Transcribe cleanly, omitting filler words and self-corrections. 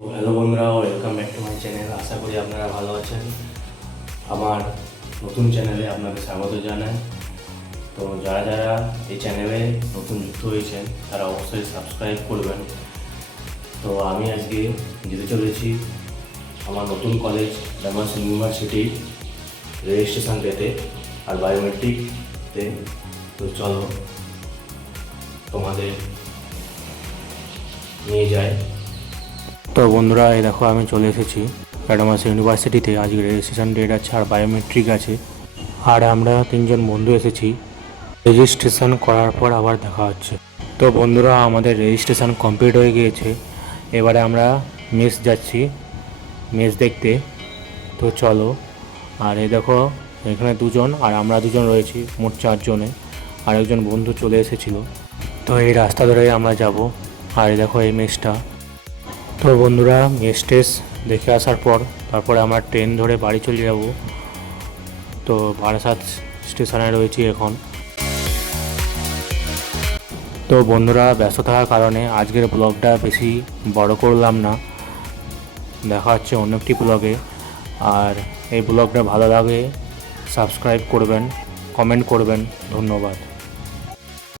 Hello বন্ধুরা, welcome back to my channel. আশা করি আপনারা ভালো আছেন। আমার নতুন চ্যানেলে আপনাদের স্বাগত জানাই। তো যারা যারা এই চ্যানেলে নতুন যুক্ত হয়েছেন তারা অবশ্যই সাবস্ক্রাইব করবেন। তো আমি আজকে যেতে চলেছি আমার নতুন কলেজ ডামাস ইউনিভার্সিটির রেজিস্ট্রেশন ডেটে আর বায়োমেট্রিকতে। তো চলো তোমাদের নিয়ে যায়। তো বন্ধুরা, এই দেখো আমি চলে এসেছি অ্যাডামাস ইউনিভার্সিটিতে। আজকে রেজিস্ট্রেশন ডেট আছে আর বায়োমেট্রিক আছে। আর আমরা তিনজন বন্ধু এসেছি। রেজিস্ট্রেশন করার পর আবার দেখা হচ্ছে। তো বন্ধুরা, আমাদের রেজিস্ট্রেশন কমপ্লিট হয়ে গিয়েছে। এবারে আমরা মেস যাচ্ছি, মেস দেখতে। তো চলো। আর এই দেখো এখানে দুজন আর আমরা দুজন রয়েছি, মোট চারজনে। আর একজন বন্ধু চলে এসেছিল। তো এই রাস্তা ধরে আমরা যাব। আর এই দেখো এই মেসটা। তো বন্ধুরা, মেস টেস্ট দেখে আসার পর তারপরে আমরা ট্রেন ধরে বাড়ি চলে যাব। তো বারাসাত স্টেশনে রয়েছি এখন। তো বন্ধুরা, ব্যস্ত থাকার কারণে আজকের ব্লগটা বেশি বড় করলাম না। দেখা হচ্ছে অন্য একটি ব্লগে। আর এই ব্লগটা ভালো লাগে সাবস্ক্রাইব করবেন, কমেন্ট করবেন। ধন্যবাদ।